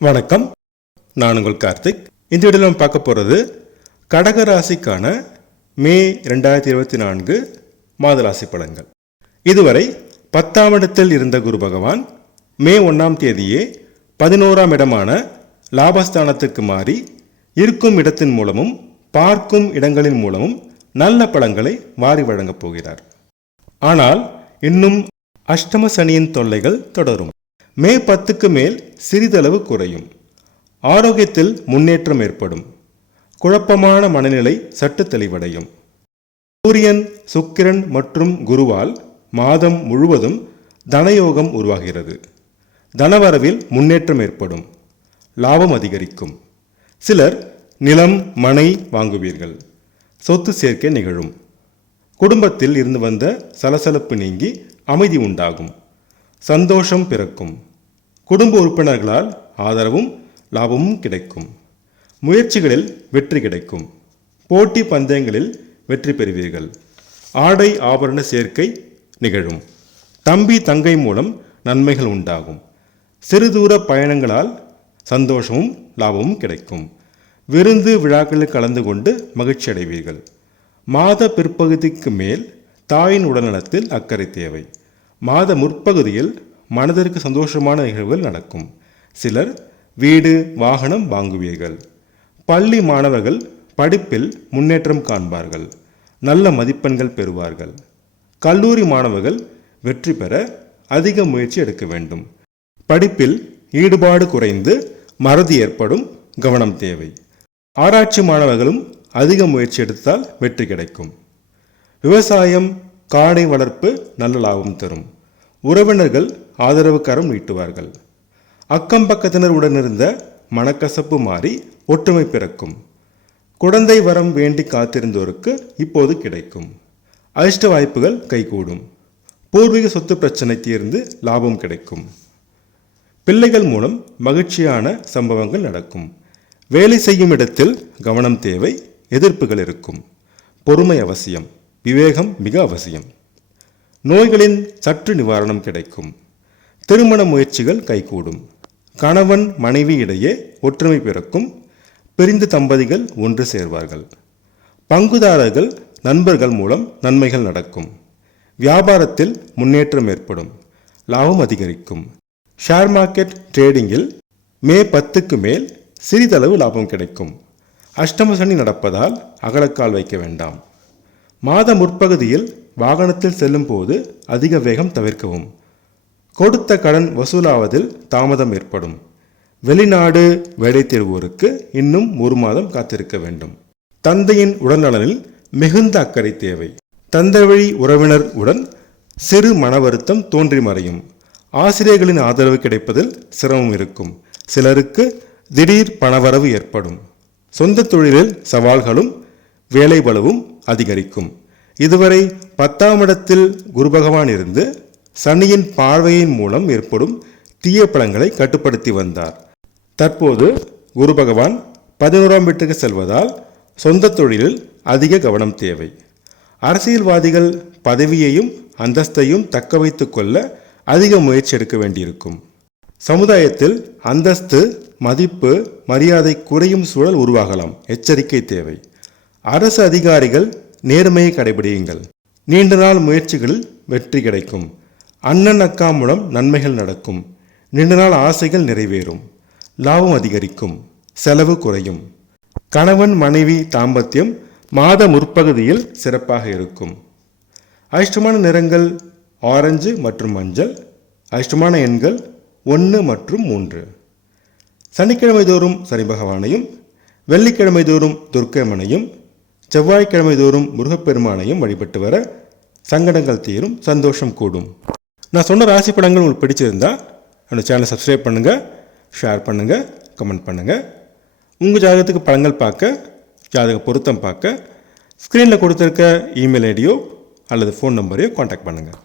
வணக்கம், நான் உங்கள் கார்த்திக். இந்த வீடியோவில் நம்ம பார்க்க போகிறது கடக ராசிக்கான மே 2024 மாத ராசி பலன்கள். இதுவரை 10ஆம் இடத்தில் இருந்த குரு பகவான் மே 1ஆம் தேதியே 11ஆம் இடமான லாபஸ்தானத்திற்கு மாறி இருக்கும் இடத்தின் மூலமும் பார்க்கும் இடங்களின் மூலமும் நல்ல பலன்களை வாரி வழங்கப் போகிறார். ஆனால் இன்னும் அஷ்டம சனியின் தொல்லைகள் தொடரும். மே 10க்கு மேல் சிறிதளவு குறையும். ஆரோக்கியத்தில் முன்னேற்றம் ஏற்படும். குழப்பமான மனநிலை சற்று தெளிவடையும். சூரியன், சுக்கிரன் மற்றும் குருவால் மாதம் முழுவதும் தனயோகம் உருவாகிறது. தனவரவில் முன்னேற்றம் ஏற்படும். லாபம் அதிகரிக்கும். சிலர் நிலம், மனை வாங்குவீர்கள். சொத்து சேர்க்கை நிகழும். குடும்பத்தில் இருந்து வந்த சலசலப்பு நீங்கி அமைதி உண்டாகும். சந்தோஷம் பிறக்கும். குடும்ப உறுப்பினர்களால் ஆதரவும் லாபமும் கிடைக்கும். முயற்சிகளில் வெற்றி கிடைக்கும். போட்டி பந்தயங்களில் வெற்றி பெறுவீர்கள். ஆடை ஆபரண சேர்க்கை நிகழும். தம்பி, தங்கை மூலம் நன்மைகள் உண்டாகும். சிறு தூர பயணங்களால் சந்தோஷமும் லாபமும் கிடைக்கும். விருந்து விழாக்களில் கலந்து கொண்டு மகிழ்ச்சி அடைவீர்கள். மாத பிற்பகுதிக்கு மேல் தாயின் உடல்நலத்தில் அக்கறை தேவை. மாத முற்பகுதியில் மனதிற்கு சந்தோஷமான நிகழ்வுகள் நடக்கும். சிலர் வீடு, வாகனம் வாங்குவீர்கள். பள்ளி மாணவர்கள் படிப்பில் முன்னேற்றம் காண்பார்கள். நல்ல மதிப்பெண்கள் பெறுவார்கள். கல்லூரி மாணவர்கள் வெற்றி பெற அதிக முயற்சி எடுக்க வேண்டும். படிப்பில் ஈடுபாடு குறைந்து மறதி ஏற்படும். கவனம் தேவை. ஆராய்ச்சி மாணவர்களும் அதிக முயற்சி எடுத்தால் வெற்றி கிடைக்கும். விவசாயம், காடை வளர்ப்பு நல்ல லாபம் தரும். உறவினர்கள் ஆதரவு கரம் நீட்டுவார்கள். அக்கம் பக்கத்தினர் உடனிருந்த மனக்கசப்பு மாறி ஒற்றுமை பிறக்கும். குழந்தை வரம் வேண்டி காத்திருந்தோருக்கு இப்போது கிடைக்கும். அதிர்ஷ்ட வாய்ப்புகள் கைகூடும். பூர்வீக சொத்து பிரச்சனை தீர்ந்து லாபம் கிடைக்கும். பிள்ளைகள் மூலம் மகிழ்ச்சியான சம்பவங்கள் நடக்கும். வேலை செய்யும் இடத்தில் கவனம் தேவை. எதிர்ப்புகள் இருக்கும். பொறுமை அவசியம். விவேகம் மிக அவசியம். நோய்களின் சற்று நிவாரணம் கிடைக்கும். திருமண முயற்சிகள் கைகூடும். கணவன் மனைவி இடையே ஒற்றுமை பிறக்கும். பிரிந்த தம்பதிகள் ஒன்று சேர்வார்கள். பங்குதாரர்கள், நண்பர்கள் மூலம் நன்மைகள் நடக்கும். வியாபாரத்தில் முன்னேற்றம் ஏற்படும். லாபம் அதிகரிக்கும். ஷேர் மார்க்கெட் ட்ரேடிங்கில் மே 10க்கு மேல் சிறிதளவு லாபம் கிடைக்கும். அஷ்டம சனி நடப்பதால் அகலக்கால் வைக்க வேண்டாம். மாத முற்பகுதியில் வாகனத்தில் செல்லும் போது அதிக வேகம் தவிர்க்கவும். கொடுத்த கடன் வசூலாவதில் தாமதம் ஏற்படும். வெளிநாடு வேலை தேடுவோருக்கு இன்னும் 1 மாதம் காத்திருக்க வேண்டும். தந்தையின் உடல்நலனில் மிகுந்த அக்கறை தேவை. தந்தை வழி உறவினர் உடன் சிறு மன வருத்தம் தோன்றி மறையும். ஆசிரியர்களின் ஆதரவு கிடைப்பதில் சிரமம் இருக்கும். சிலருக்கு திடீர் பணவரவு ஏற்படும். சொந்த தொழிலில் சவால்களும் வேலை பளுவும் அதிகரிக்கும். இதுவரை 10ஆம் இடத்தில் குரு பகவான் இருந்து சனியின் பார்வையின் மூலம் ஏற்படும் தீய பலன்களை கட்டுப்படுத்தி வந்தார். தற்போது குரு பகவான் 11ஆம் வீட்டுக்கு செல்வதால் சொந்த தொழிலில் அதிக கவனம் தேவை. அரசியல்வாதிகள் பதவியையும் அந்தஸ்தையும் தக்க வைத்துக் கொள்ள அதிக முயற்சி எடுக்க வேண்டியிருக்கும். சமுதாயத்தில் அந்தஸ்து, மதிப்பு, மரியாதை குறையும் சூழல் உருவாகலாம். எச்சரிக்கை தேவை. அரசு அதிகாரிகள் நேர்மையை கடைபிடியுங்கள். நீண்ட நாள் முயற்சிகளில் வெற்றி கிடைக்கும். அண்ணன் அக்கா மூலம் நன்மைகள் நடக்கும். நீண்ட நாள் ஆசைகள் நிறைவேறும். லாபம் அதிகரிக்கும். செலவு குறையும். கணவன் மனைவி தாம்பத்தியம் மாத முற்பகுதியில் சிறப்பாக இருக்கும். அதிர்ஷ்டமான நிறங்கள் ஆரஞ்சு மற்றும் மஞ்சள். அதிர்ஷ்டமான எண்கள் 1 மற்றும் 3. சனிக்கிழமை தோறும் சனி பகவானையும், வெள்ளிக்கிழமை தோறும் துர்க்கையம்மனையும், செவ்வாய்க்கிழமை தோறும் முருகப்பெருமானையும் வழிபட்டு வர சங்கடங்கள் தீரும். சந்தோஷம் கூடும். நான் சொன்ன ராசி படங்கள் உங்களுக்கு பிடிச்சிருந்தா என்னோட சேனலை சப்ஸ்கிரைப் பண்ணுங்கள், ஷேர் பண்ணுங்கள், கமெண்ட் பண்ணுங்கள். உங்கள் ஜாதகத்துக்கு படங்கள் பார்க்க, ஜாதக பொருத்தம் பார்க்க ஸ்க்ரீனில் கொடுத்துருக்க இமெயில் ஐடியோ அல்லது ஃபோன் நம்பரையோ காண்டாக்ட் பண்ணுங்கள்.